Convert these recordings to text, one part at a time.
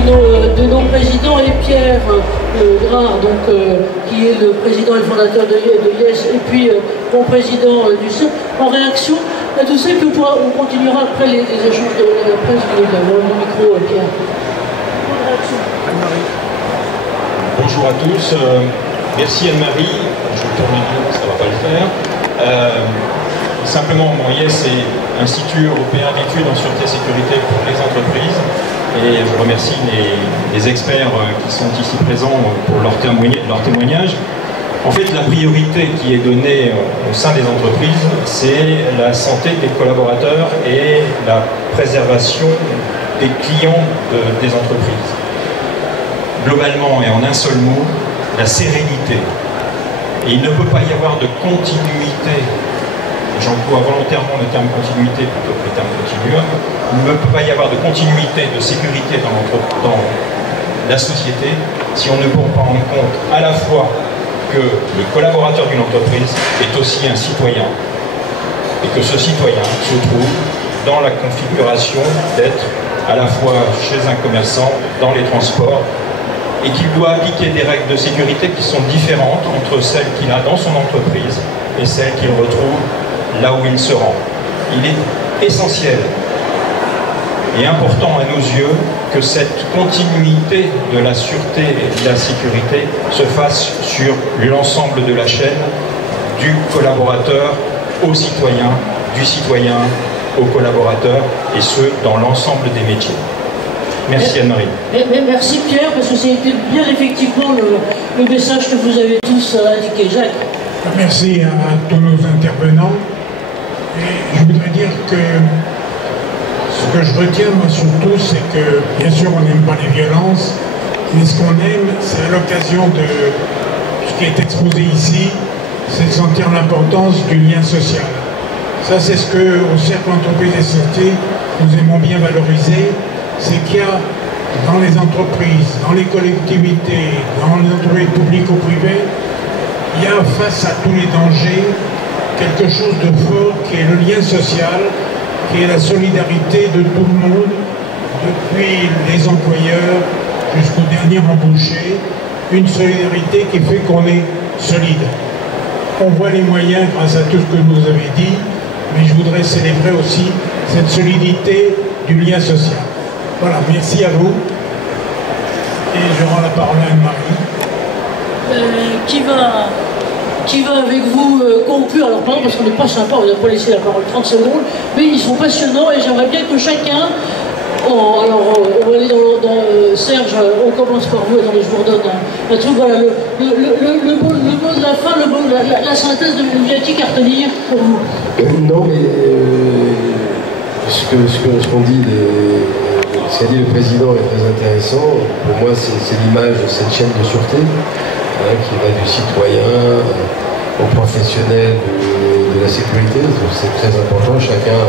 de nos présidents, et Pierre Grard, donc, qui est le président et fondateur de Yes, et puis mon président du CEP, en réaction à tout ça, et puis on continuera après les échanges de la presse. Le micro, Pierre. Anne-Marie. Bonjour à tous. Merci Anne-Marie. Je vais tourner le dos, ça ne va pas le faire. Simplement, Yes est Institut européen d'études en sûreté et sécurité pour les entreprises. Et je remercie les experts qui sont ici présents pour leur témoignage. En fait, la priorité qui est donnée au sein des entreprises, c'est la santé des collaborateurs et la préservation des clients des entreprises. Globalement et en un seul mot, la sérénité. Et il ne peut pas y avoir de continuité, j'emploie volontairement le terme continuité plutôt que le terme continuum, il ne peut pas y avoir de continuité de sécurité dans la société si on ne prend pas en compte à la fois que le collaborateur d'une entreprise est aussi un citoyen et que ce citoyen se trouve dans la configuration d'être à la fois chez un commerçant, dans les transports, et qu'il doit appliquer des règles de sécurité qui sont différentes entre celles qu'il a dans son entreprise et celles qu'il retrouve là où il se rend. Il est essentiel et important à nos yeux que cette continuité de la sûreté et de la sécurité se fasse sur l'ensemble de la chaîne, du collaborateur au citoyen, du citoyen au collaborateur, et ce, dans l'ensemble des métiers. Merci Anne-Marie. Merci Pierre, parce que c'était bien effectivement le message que vous avez tous indiqué. Jacques. Merci à tous nos intervenants. Et je voudrais dire que ce que je retiens moi surtout, c'est que bien sûr on n'aime pas les violences, mais ce qu'on aime, c'est à l'occasion de ce qui est exposé ici, c'est de sentir l'importance du lien social. Ça c'est ce que au Cercle Entreprises et Sûreté nous aimons bien valoriser, c'est qu'il y a dans les entreprises, dans les collectivités, dans les entreprises publiques ou privées, il y a face à tous les dangers quelque chose de fort qui est le lien social, qui est la solidarité de tout le monde, depuis les employeurs jusqu'au dernier embauché, une solidarité qui fait qu'on est solide. On voit les moyens grâce à tout ce que vous nous avez dit, mais je voudrais célébrer aussi cette solidité du lien social. Voilà, merci à vous. Et je rends la parole à Anne-Marie. Qui va avec vous conclure. Alors pardon, parce qu'on n'est pas sympa, on n'a pas laissé la parole 30 secondes, mais ils sont passionnants et j'aimerais bien que chacun, on va aller dans Serge, on commence par vous, et je vous redonne un truc, voilà, le mot de la fin, la synthèse de l'objectif à retenir pour vous. Non, mais ce qu'on dit, ce qu'a dit le président est très intéressant. Pour moi, c'est l'image de cette chaîne de sûreté qui va du citoyen au professionnel de la sécurité. C'est très important, chacun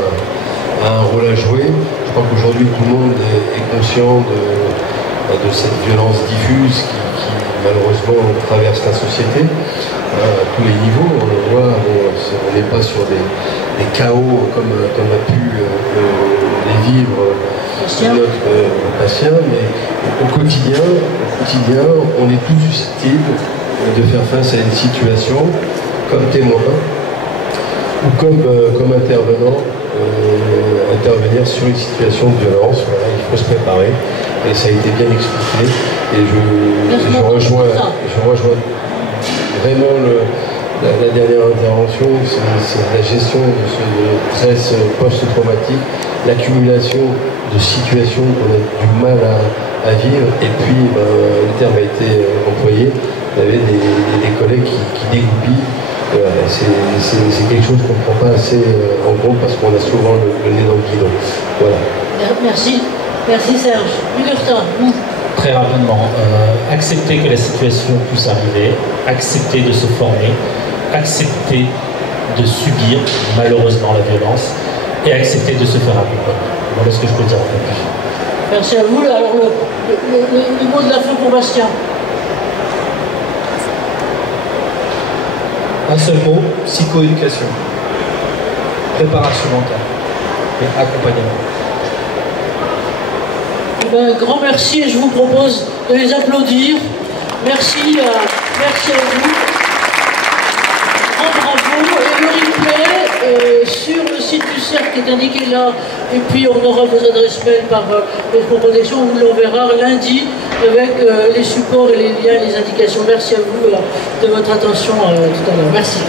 a un rôle à jouer. Je crois qu'aujourd'hui tout le monde est conscient de cette violence diffuse qui malheureusement traverse la société à tous les niveaux. On le voit, on n'est pas sur des chaos comme a pu les vivre notre patient, mais au quotidien, on est tous susceptibles de faire face à une situation comme témoin ou comme intervenant, intervenir sur une situation de violence. Voilà, il faut se préparer, et ça a été bien expliqué. Et je rejoins vraiment la dernière intervention, c'est la gestion de ce stress post-traumatique, l'accumulation de situations qu'on a du mal à vivre, et puis le terme a été employé, il y avait des collègues qui dégoupillent. C'est quelque chose qu'on ne prend pas assez en compte parce qu'on a souvent le nez dans le guidon. Voilà. Merci Serge. Hubertin. Très rapidement, accepter que la situation puisse arriver, accepter de se former, accepter de subir malheureusement la violence et accepter de se faire accompagner. Voilà ce que je peux dire en conclusion. Merci à vous. Alors le mot de la fin pour Bastien. Un seul mot, psychoéducation. Préparation mentale et accompagnement. Ben, un grand merci et je vous propose de les applaudir. Merci à vous. Un bravo. Et le replay sur le site du cercle qui est indiqué là. Et puis on aura vos adresses mail par protection. On vous l'enverra lundi avec les supports et les liens et les indications. Merci à vous de votre attention tout à l'heure. Merci.